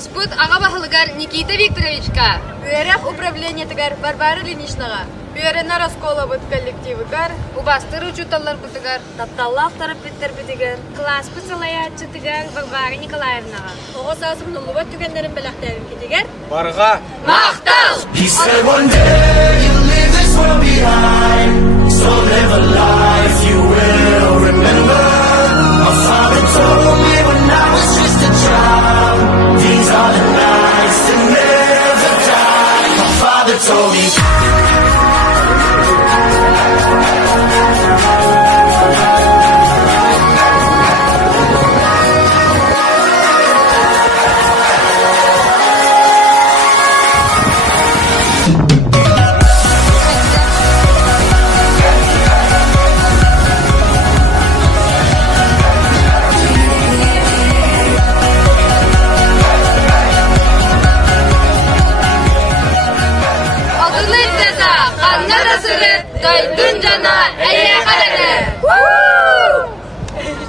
Туспут аға бахылыгар Никита Викторовичка. Бюрек управление тигар Барбара Ильиничнага. Бюрена раскола бут коллективы гар. Убастыр учуталлар бутыгар. Тапталлах тарап биттер битигер. Класс пысалаячы тыгар Варвара Николаевнага. Оғыз азым нулубат түгенлерін біләқтәрін кетигер. Барға. Мақтал! He said one day you'll leave this world behind, so live a life you will remember. My father told me when I was just a child, these are the nights that never die. My father told me. Adını deda, kanlar asırı, döydün cana,